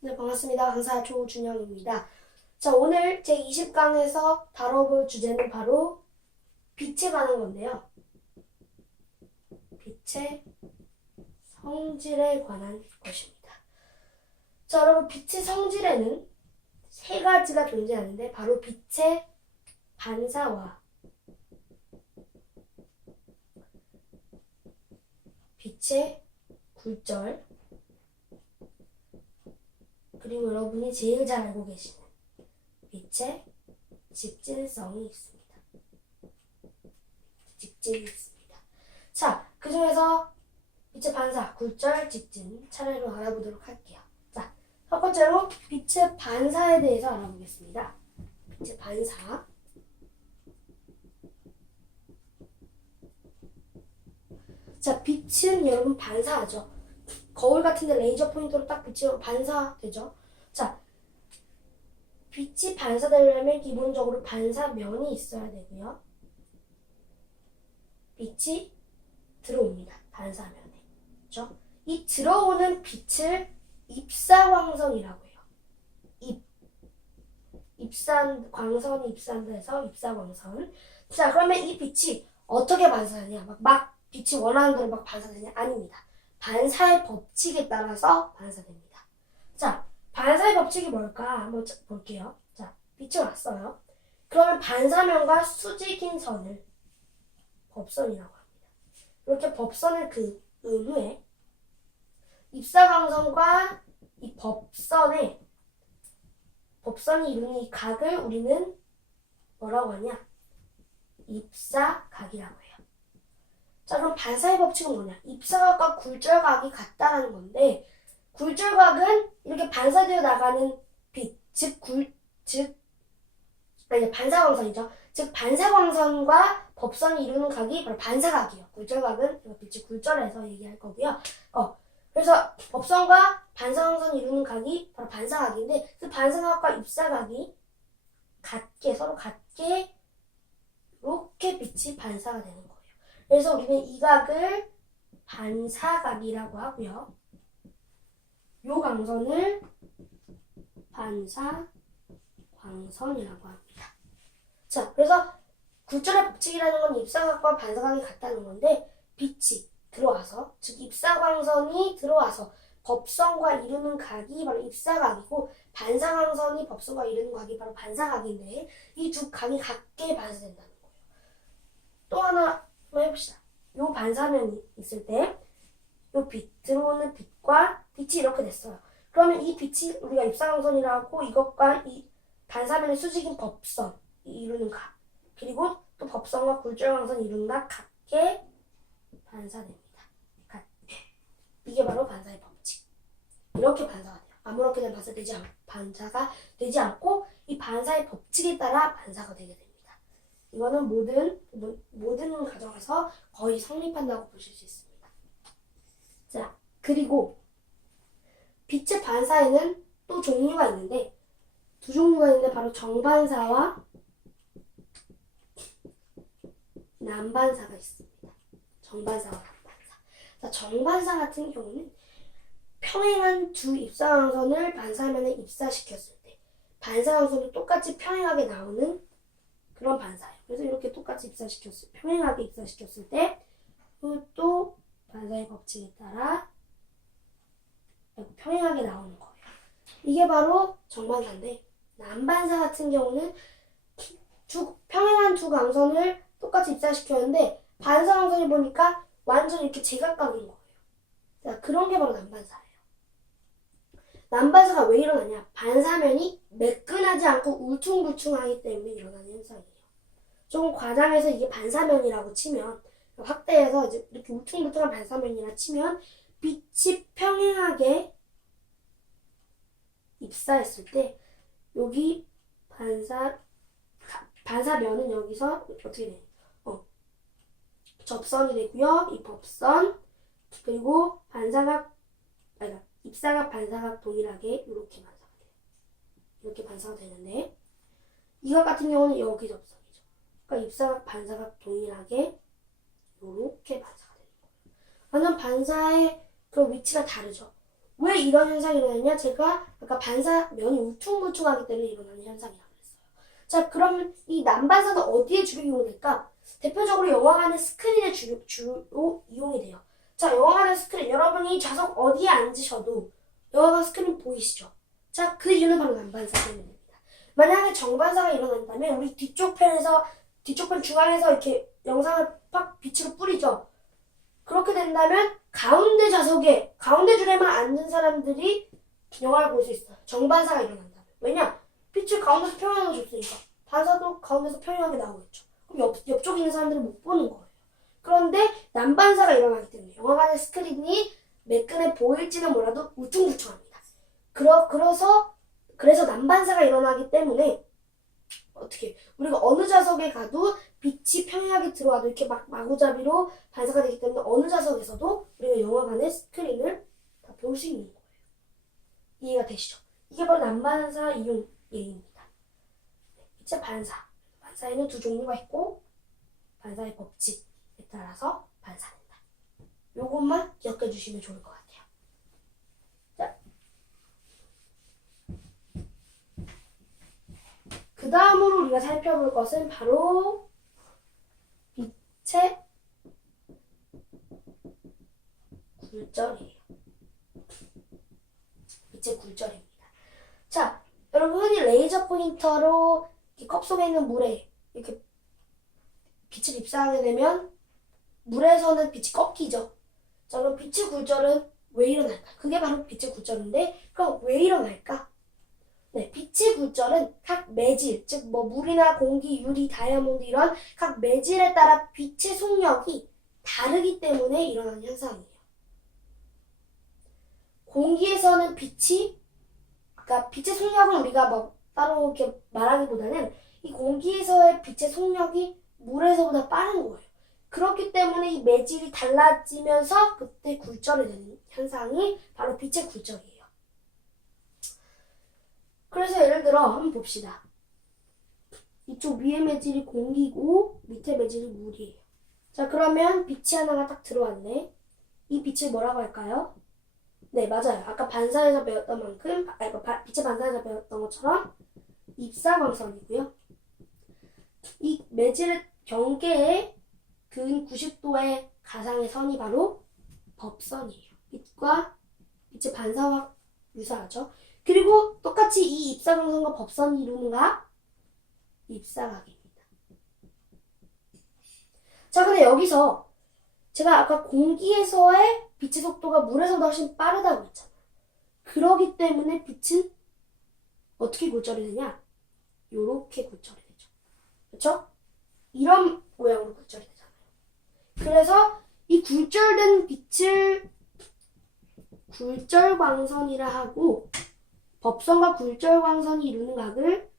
네, 반갑습니다. 강사 조준영입니다. 자, 오늘 제20강에서 다뤄볼 주제는 바로 빛에 관한 건데요. 빛의 성질에 관한 것입니다. 자, 여러분, 빛의 성질에는 세 가지가 존재하는데 바로 빛의 반사와 빛의 굴절, 그리고 여러분이 제일 잘 알고 계시는 빛의 직진성이 있습니다. 직진이 있습니다. 자, 그 중에서 빛의 반사, 굴절, 직진 차례로 알아보도록 할게요. 자, 첫 번째로 빛의 반사에 대해서 알아보겠습니다. 빛의 반사. 자, 빛은 여러분 반사하죠. 거울 같은데 레이저 포인터로 딱 비치면 반사되죠. 자, 빛이 반사되려면 기본적으로 반사면이 있어야 되고요. 빛이 들어옵니다. 반사면에. 그렇죠? 이 들어오는 빛을 입사광선이라고 해요. 광선이 입산다 해서 입사광선. 자, 그러면 이 빛이 어떻게 반사되냐? 막 빛이 원하는 대로 막 반사되냐? 아닙니다. 반사의 법칙에 따라서 반사됩니다. 자, 반사의 법칙이 뭘까? 한번 볼게요. 자, 빛이 왔어요. 그러면 반사면과 수직인 선을 법선이라고 합니다. 이렇게 법선을 그은 후에 입사광선과 이 법선이 이루는 이 각을 우리는 뭐라고 하냐? 입사각이라고 해요. 자, 그럼 반사의 법칙은 뭐냐? 입사각과 굴절각이 같다라는 건데, 굴절각은 이렇게 반사되어 나가는 빛, 반사광선이죠. 즉, 반사광선과 법선이 이루는 각이 바로 반사각이에요. 굴절각은 빛이 굴절해서 얘기할 거고요. 그래서 법선과 반사광선이 이루는 각이 바로 반사각인데, 그 반사각과 입사각이 서로 같게 이렇게 빛이 반사가 되는 거예요. 그래서 우리는 이 각을 반사각이라고 하고요. 요 광선을 반사광선이라고 합니다. 자, 그래서 굴절의 법칙이라는 건 입사각과 반사각이 같다는 건데, 빛이 들어와서, 즉 입사광선이 들어와서 법선과 이루는 각이 바로 입사각이고, 반사광선이 법선과 이루는 각이 바로 반사각인데, 이 두 각이 같게 반사된다는 거예요. 또 하나 한번 해봅시다. 요 반사면이 있을 때, 요 들어오는 빛과 빛이 이렇게 됐어요. 그러면 이 빛이 우리가 입사광선이라고 이것과 이 반사면의 수직인 법선이 이루는 각, 그리고 또 법선과 굴절광선이 이루는 각 같게 반사됩니다. 이게 바로 반사의 법칙. 이렇게 반사가 돼요. 아무렇게나 반사가 되지 않고 이 반사의 법칙에 따라 반사가 되게 됩니다. 이거는 모든 과정에서 거의 성립한다고 보실 수 있습니다. 자, 그리고 빛의 반사에는 또 종류가 있는데, 두 종류가 있는데 바로 정반사와 난반사가 있습니다. 정반사와 난반사. 자, 정반사 같은 경우는 평행한 두 입사광선을 반사면에 입사시켰을 때 반사광선도 똑같이 평행하게 나오는 그런 반사예요. 그래서 이렇게 똑같이 평행하게 입사시켰을 때 또 반사의 법칙에 따라 평행하게 나오는 거예요. 이게 바로 정반사인데, 난반사 같은 경우는 평행한 두 광선을 똑같이 입사시켰는데 반사광선이 보니까 완전 이렇게 제각각인 거예요. 자, 그런 게 바로 난반사예요. 난반사가 왜 일어나냐? 반사면이 매끈하지 않고 울퉁불퉁하기 때문에 일어나는 현상이에요. 조금 과장해서 이게 반사면이라고 치면, 확대해서 이제 이렇게 울퉁불퉁한 반사면이라 치면 빛이 평행하게 입사했을 때 여기 반사면은 여기서 어떻게 돼요? 접선이 되고요. 이 법선, 그리고 입사각, 반사각 동일하게 이렇게 반사가 돼요. 이렇게 반사가 되는데, 이것 같은 경우는 여기 접선이죠. 그러니까 입사각, 반사각 동일하게 이렇게 반사가 되는 거예요. 완전 반사의 그 위치가 다르죠. 왜 이런 현상이 일어나냐? 제가 아까 반사면이 울퉁불퉁하기 때문에 일어나는 현상이라고 했어요. 자, 그럼 이 난반사는 어디에 주로 이용될까? 대표적으로 영화관의 스크린에 주로 이용이 돼요. 자, 영화관의 스크린, 여러분이 좌석 어디에 앉으셔도 영화관 스크린 보이시죠? 자, 그 이유는 바로 난반사 때문입니다. 만약에 정반사가 일어난다면 우리 뒤쪽 편 중앙에서 이렇게 영상을 팍 빛으로 뿌리죠. 그렇게 된다면 가운데 좌석에 가운데 줄에만 앉은 사람들이 영화를 볼 수 있어요. 정반사가 일어난다면. 왜냐? 빛을 가운데서 평행하게 줬으니까 반사도 가운데서 평행하게 나오겠죠. 그럼 옆쪽에 있는 사람들은 못 보는 거예요. 그런데 난반사가 일어나기 때문에 영화관의 스크린이 매끈해 보일지는 몰라도 울퉁불퉁합니다. 그래서 난반사가 일어나기 때문에 어떻게 우리가 어느 좌석에 가도 빛이 평행하게 들어와도 이렇게 막 마구잡이로 반사가 되기 때문에 어느 좌석에서도 우리가 영화관의 스크린을 다 볼 수 있는 거예요. 이해가 되시죠? 이게 바로 난반사 이용 예입니다. 빛의 반사에는 두 종류가 있고 반사의 법칙에 따라서 반사된다. 요것만 기억해 주시면 좋을 것 같아요. 자, 그 다음으로 우리가 살펴볼 것은 바로 빛의 굴절이에요. 빛의 굴절입니다. 자, 여러분 흔히 레이저 포인터로 컵 속에 있는 물에 이렇게 빛을 입사하게 되면 물에서는 빛이 꺾이죠. 자, 그럼 빛의 굴절은 왜 일어날까? 그게 바로 빛의 굴절인데 그럼 왜 일어날까? 네, 빛의 굴절은 각 매질, 즉 물이나 공기, 유리, 다이아몬드 이런 각 매질에 따라 빛의 속력이 다르기 때문에 일어나는 현상이에요. 공기에서는 그러니까 빛의 속력을 우리가 따로 이렇게 말하기보다는 이 공기에서의 빛의 속력이 물에서보다 빠른 거예요. 그렇기 때문에 이 매질이 달라지면서 그때 굴절이 되는 현상이 바로 빛의 굴절이에요. 그래서 예를 들어 한번 봅시다. 이쪽 위에 매질이 공기고 밑에 매질이 물이에요. 자, 그러면 빛이 하나가 딱 들어왔네. 이 빛을 뭐라고 할까요? 네, 맞아요. 아까 반사에서 배웠던 만큼, 빛의 반사에서 배웠던 것처럼 입사광선이고요. 이 매질의 경계에 근 90도의 가상의 선이 바로 법선이에요. 빛과 빛의 반사와 유사하죠. 그리고 똑같이 이 입사광선과 법선이 이루는 각, 입사각입니다. 자, 근데 여기서 제가 아까 공기에서의 빛의 속도가 물에서보다 훨씬 빠르다고 했잖아요. 그러기 때문에 빛은 어떻게 굴절이 되냐? 요렇게 굴절이 되죠. 그렇죠? 이런 모양으로 굴절이 되잖아요. 그래서 이 굴절된 빛을 굴절광선이라 하고 법선과 굴절광선이 이루는 각을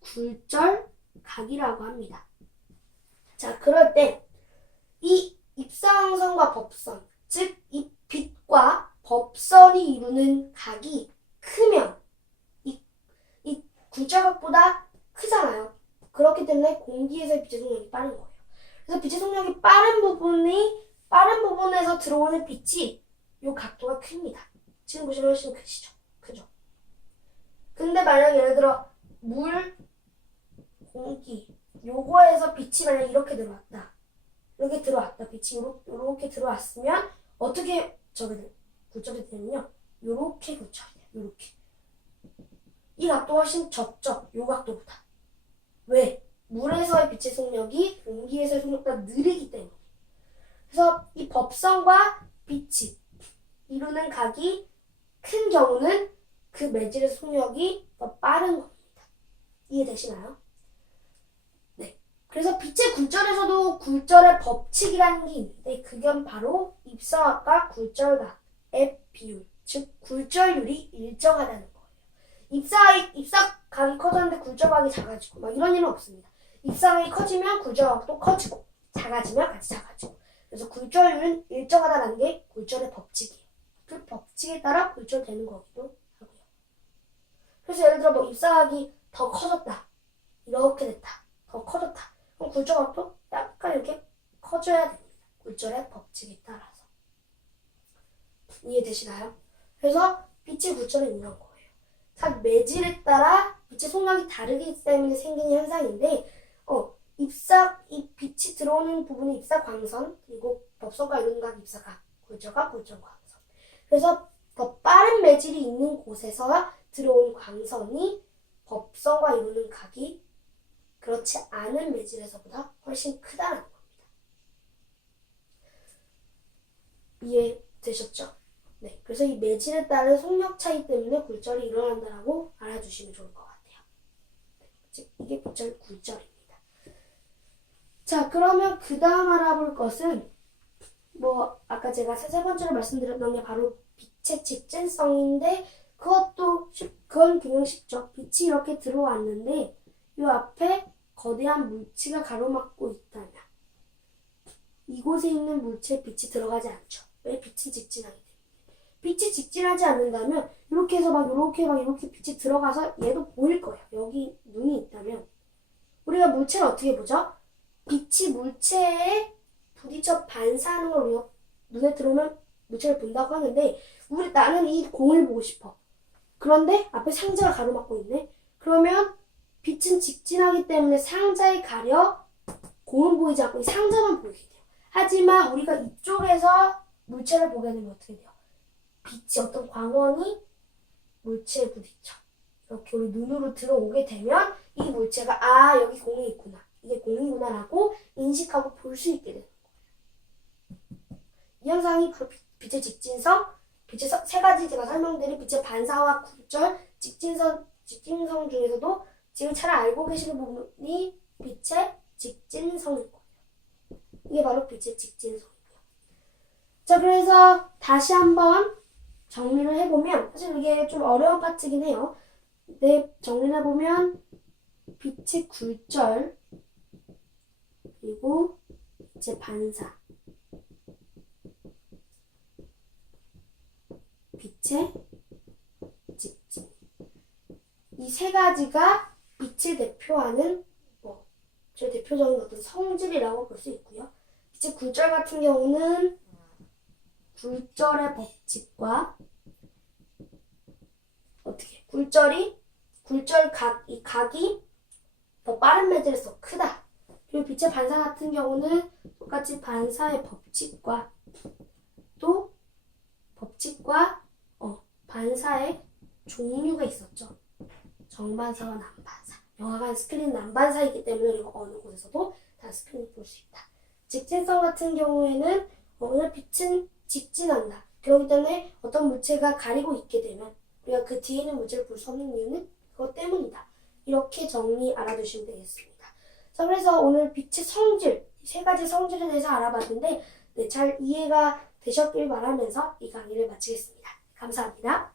굴절각이라고 합니다. 자, 그럴 때 이 입사광선과 법선, 즉 이 빛과 법선이 이루는 각이 크면 이 굴절각보다 크잖아요. 그렇기 때문에 공기에서의 빛의 속력이 빠른 거예요. 그래서 빛의 속력이 빠른 부분에서 들어오는 빛이 이 각도가 큽니다. 지금 보시면 훨씬 크시죠? 크죠? 근데 만약 예를 들어 물, 공기 요거에서 빛이 만약 이렇게 들어왔다. 이렇게 들어왔다. 빛이 요렇게 들어왔으면 어떻게 굴절이 되냐면요. 요렇게 굴절이 돼요. 요렇게. 이 각도가 훨씬 적죠. 요 각도보다. 왜? 물에서의 빛의 속력이 공기에서의 속력보다 느리기 때문에. 그래서 이 법선과 빛이 이루는 각이 큰 경우는 그 매질의 속력이 더 빠른 겁니다. 이해되시나요? 네. 그래서 빛의 굴절에서도 굴절의 법칙이라는 게 있는데 그건 바로 입사각과 굴절각의 비율, 즉 굴절률이 일정하다는 거예요. 입사각이 커졌는데 굴절각이 작아지고 막 이런 일은 없습니다. 입사각이 커지면 굴절각도 커지고 작아지면 같이 작아지고. 그래서 굴절률은 일정하다는 게 굴절의 법칙이에요. 그 법칙에 따라 굴절되는 거기도 하고요. 그래서 예를 들어 입사각이 더 커졌다. 이렇게 됐다. 더 커졌다. 그럼 굴절각도 약간 이렇게 커져야 됩니다. 굴절의 법칙에 따라서. 이해되시나요? 그래서 빛이 굴절이 일어난 거예요. 각 매질에 따라 빛의 속력이 다르기 때문에 생긴 현상인데 이 빛이 들어오는 부분이 입사광선, 그리고 법선과 이루는 각 입사각, 굴절각, 굴절광선. 그래서 더 빠른 매질이 있는 곳에서 들어온 광선이 법선과 이루는 각이 그렇지 않은 매질에서보다 훨씬 크다는 겁니다. 이해되셨죠? 네, 그래서 이 매질에 따른 속력 차이 때문에 굴절이 일어난다라고 알아두시면 좋을 것 같아요. 즉, 이게 빛의 굴절입니다. 자, 그러면 그 다음 알아볼 것은 아까 제가 세 번째로 말씀드렸던 게 바로 빛의 직진성인데 그건 그냥 쉽죠. 빛이 이렇게 들어왔는데 이 앞에 거대한 물체가 가로막고 있다면 이곳에 있는 물체에 빛이 들어가지 않죠. 왜? 빛은 직진하기 때문에. 빛이 직진하지 않는다면 이렇게 해서 이렇게 빛이 들어가서 얘도 보일 거예요. 여기 눈이 있다면 우리가 물체를 어떻게 보죠? 빛이 물체에 부딪혀 반사하는 걸 우리가 눈에 들어오면 물체를 본다고 하는데 나는 이 공을 보고 싶어. 그런데 앞에 상자가 가로막고 있네. 그러면 빛은 직진하기 때문에 상자에 가려 공은 보이지 않고 이 상자만 보이게 돼요. 하지만 우리가 이쪽에서 물체를 보게 되면 어떻게 돼요? 빛이 어떤 광원이 물체에 부딪혀. 이렇게 우리 눈으로 들어오게 되면 이 물체가 여기 공이 있구나. 이게 공이구나라고 인식하고 볼 수 있게 되는 거예요. 이 현상이 바로 빛의 직진성, 빛의 세 가지 제가 설명드린 빛의 반사와 굴절, 직진성 중에서도 지금 잘 알고 계시는 부분이 빛의 직진성인 거예요. 이게 바로 빛의 직진성이고요. 자, 그래서 다시 한번 정리를 해보면 사실 이게 좀 어려운 파트긴 해요. 근데 정리를 해보면 빛의 굴절 그리고 빛의 반사 빛의 직진 이 세 가지가 빛을 대표하는 제일 대표적인 어떤 성질이라고 볼 수 있고요. 빛의 굴절 같은 경우는 굴절의 법칙과 이 각이 더 빠른 매질에서 크다. 그리고 빛의 반사 같은 경우는 똑같이 반사의 법칙과 반사의 종류가 있었죠. 정반사와 난반사. 영화관 스크린 난반사이기 때문에 우리가 어느 곳에서도 다 스크린을 볼 수 있다. 직진성 같은 경우에는 오늘 빛은 직진한다. 그렇기 때문에 어떤 물체가 가리고 있게 되면 우리가 그 뒤에 있는 물체를 볼 수 없는 이유는 그것 때문이다. 이렇게 정리 알아두시면 되겠습니다. 자, 그래서 오늘 빛의 성질, 세 가지 성질에 대해서 알아봤는데 잘 이해가 되셨길 바라면서 이 강의를 마치겠습니다. 감사합니다.